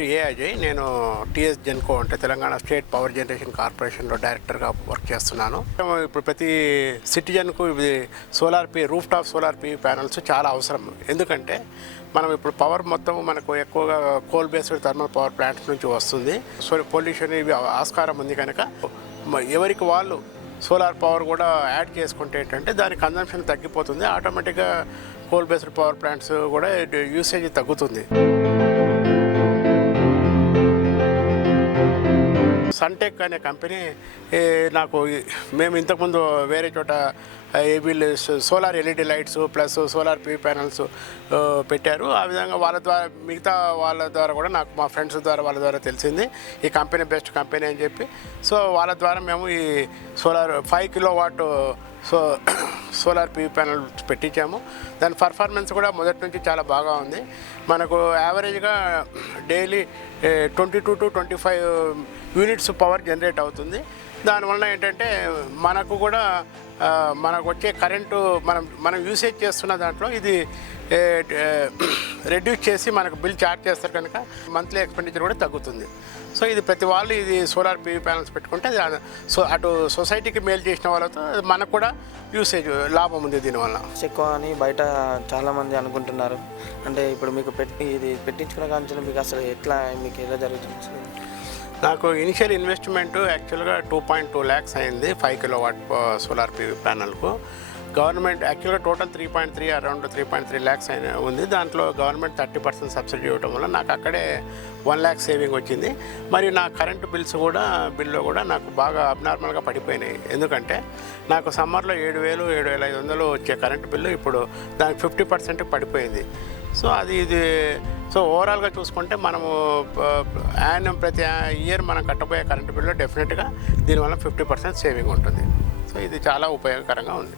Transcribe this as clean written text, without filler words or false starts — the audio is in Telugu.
పేరు అజయ్. నేను టీఎస్ జెన్కో అంటే తెలంగాణ స్టేట్ పవర్ జనరేషన్ కార్పొరేషన్లో డైరెక్టర్గా వర్క్ చేస్తున్నాను. ఇప్పుడు ప్రతి సిటిజన్కు ఇది roof top solar PV panels చాలా అవసరం. ఎందుకంటే మనం ఇప్పుడు పవర్ మొత్తం మనకు ఎక్కువగా coal based thermal power plants నుంచి వస్తుంది. సో పొల్యూషన్ ఇవి ఆస్కారం ఉంది కనుక ఎవరికి వాళ్ళు సోలార్ పవర్ కూడా యాడ్ చేసుకుంటే ఏంటంటే దాని కన్జంప్షన్ తగ్గిపోతుంది. ఆటోమేటిక్గా కోల్ బేస్డ్ పవర్ ప్లాంట్స్ కూడా యూసేజ్ తగ్గుతుంది. సన్టెక్ అనే కంపెనీ మేము ఇంతకుముందు వేరే చోట వీళ్ళు solar LED lights plus solar PV panels పెట్టారు. ఆ విధంగా వాళ్ళ ద్వారా మిగతా వాళ్ళ ద్వారా కూడా నాకు మా ఫ్రెండ్స్ ద్వారా వాళ్ళ ద్వారా తెలిసింది ఈ కంపెనీ బెస్ట్ కంపెనీ అని చెప్పి. సో వాళ్ళ ద్వారా మేము ఈ 5 కిలోవాట్ సోలార్ పీవీ ప్యానల్ పెట్టించాము. దాని పర్ఫార్మెన్స్ కూడా మొదటి నుంచి చాలా బాగా ఉంది. మనకు యావరేజ్గా daily 22 to 25 units power generate అవుతుంది. దానివల్ల ఏంటంటే మనకు కూడా మనకు వచ్చే కరెంటు మనం యూసేజ్ చేస్తున్న దాంట్లో ఇది రెడ్యూస్ చేసి మనకు బిల్ ఛార్జ్ చేస్తారు కనుక మంత్లీ ఎక్స్పెండిచర్ కూడా తగ్గుతుంది. సో ఇది ప్రతి వాళ్ళు ఇది సోలార్ పీవీ ప్యానల్స్ పెట్టుకుంటే అటు సొసైటీకి మేలు చేసిన వాళ్ళతో మనకు కూడా యూసేజ్ లాభం ఉంది దీనివల్ల. ఎక్కువ అని బయట చాలామంది అనుకుంటున్నారు. అంటే ఇప్పుడు మీకు ఇది పెట్టించుకున్న కానీ మీకు అసలు మీకు ఎలా జరుగుతుంది? నాకు ఇనిషియల్ ఇన్వెస్ట్మెంట్ యాక్చువల్గా 2.2 lakhs అయింది 5 కిలోవాట్ సోలార్ పీవీ ప్యానల్కు. గవర్నమెంట్ యాక్చువల్గా టోటల్ 3.3 lakhs ఉంది. దాంట్లో గవర్నమెంట్ 30% సబ్సిడీ ఇవ్వడం వల్ల నాకు అక్కడే 1 lakh సేవింగ్ వచ్చింది. మరి నా కరెంటు బిల్లు కూడా నాకు బాగా అబ్నార్మల్గా పడిపోయినాయి. ఎందుకంటే నాకు సమ్మర్లో 7,000 7,500 వచ్చే కరెంటు బిల్లు ఇప్పుడు దానికి 50% పడిపోయింది. సో సో ఓవరాల్గా చూసుకుంటే మనము ప్రతి ఇయర్ మనం కట్టబోయే కరెంటు బిల్లు డెఫినెట్గా దీనివల్ల 50% సేవింగ్ ఉంటుంది. సో ఇది చాలా ఉపయోగకరంగా ఉంది.